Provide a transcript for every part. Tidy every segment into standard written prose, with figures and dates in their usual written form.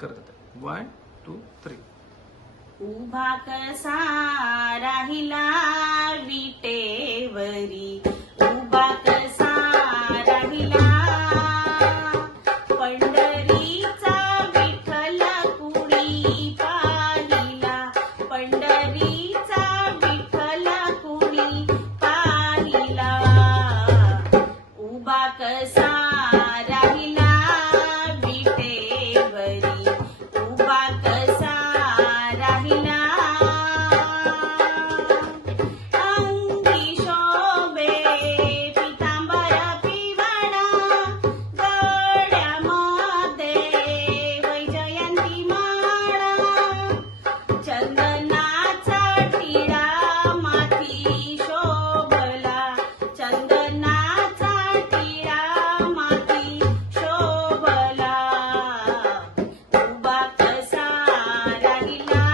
करतात. 1 2 3. उभा कसा राहिला विटेवरी, उभा कसा राहिला पंढरीचा विठ्ठल कुणी पाहिला, पंढरीचा विठ्ठल कुणी पाहिला. उभा कसा राहिला विटेवरी, उभा कसा राहिला. अंगी शोभे पितांबर पिवळा, गळ्यामध्ये वैजयंती माळा, चंदनाचा टिळा माथी शोभला, चंदनाचा टिळा माथी शोभला. उभा कसा राहिला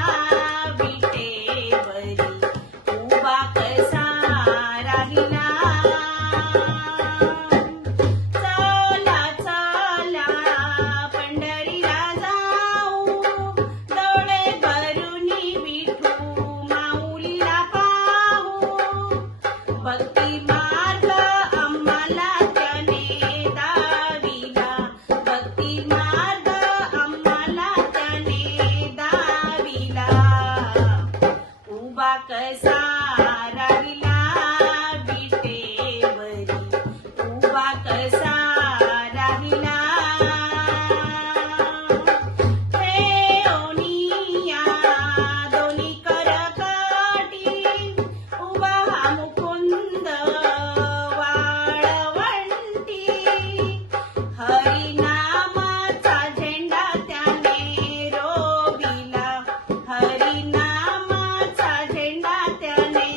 विटेवरी, उभा कसा राहिला. चला चला पंढरीला जाऊ, डोळे भरूनी विठू माऊलीला पाहू. भक्ती मार्ग आम्हाला त्याने दाविला, भक्ती मार्ग आम्हाला त्याने दाविला. उभा कसा राहिला विटेवरी, उभा कसा राहिला. ठेवणिया दोन्ही करकटी, उभा हा मुकुंद वाळवंटी. हरिनामाचा झेंडा त्याने रोविला, हरिनामाचा झेंडा त्याने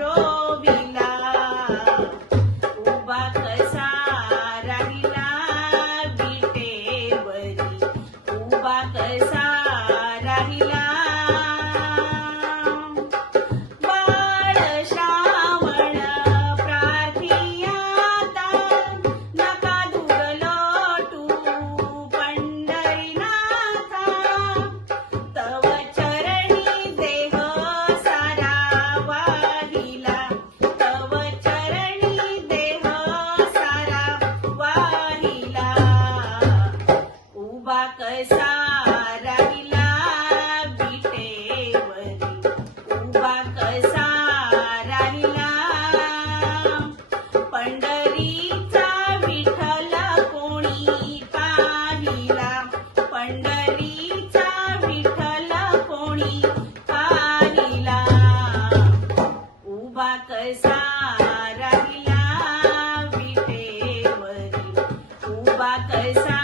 रोविला. उभा कसा राहिला विटेवरी, उभा कसा राहिला. बाळ श्रावण प्रार्थियाता, नका दूर लोटू पंढरीनाथा. तव चरणी देह सारा वाहिला, तव चरणी देह सारा वाहिला. उभा कसा राहिला विटेवरी, उभा कसा राहिला. पंढरीचा विठ्ठल कोणी पाहिला, पंढरीचा विठ्ठल कोणी पाहिला. उभा कसा राहिला विटेवरी, उभा कसा